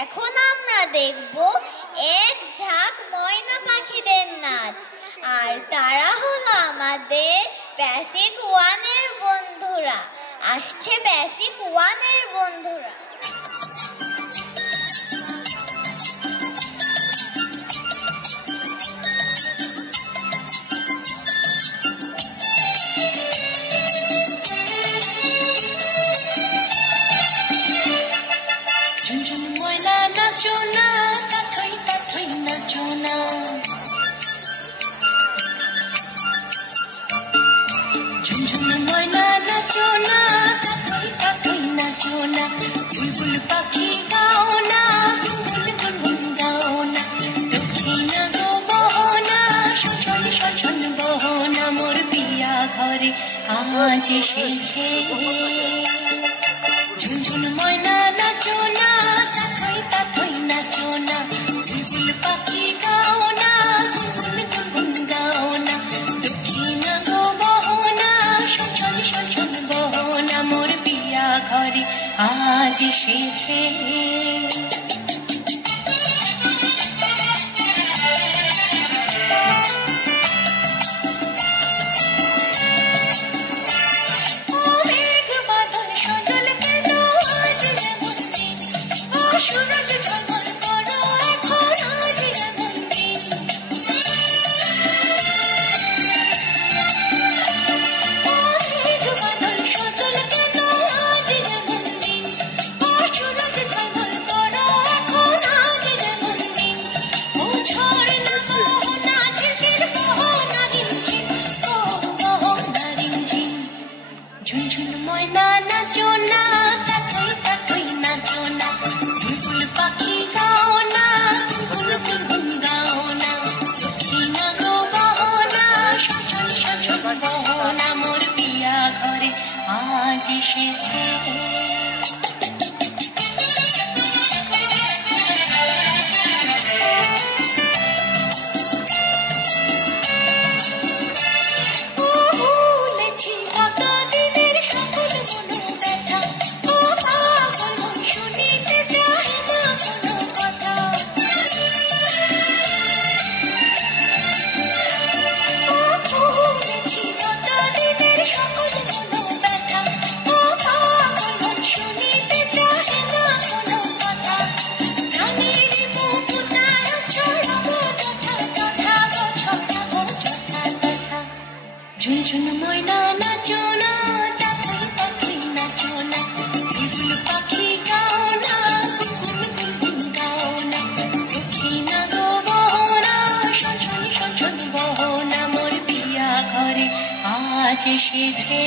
এখন আমরা দেখব এক ঝাঁক ময়না পাখিদের নাচ। আর তারা হলো আমাদের বেসিক ওয়ানের বন্ধুরা। আসছে বেসিক ওয়ানের বন্ধুরা। আজ এসেছে ঝুনঝুন ময়না নাচো না, তাথই তাথই নাচো না, বুলবুল পাখি গাও না, গুনগুন গুনগুন গাও না, দক্ষিণা গো বহো না, সচল সচল বহো না, মোর পিয়া ঘরে আজ এসেছে। আজ এসেছে ঝুনঝুন ময়না নাচো না, তাথই তাথই নাচো না, বুলবুল পাখি গাও না, গুনগুন গুনগুন গাও না, দক্ষিণা গো বহো না, সচল সচল বহো না, মোর পিয়া ঘরে আজ এসেছে।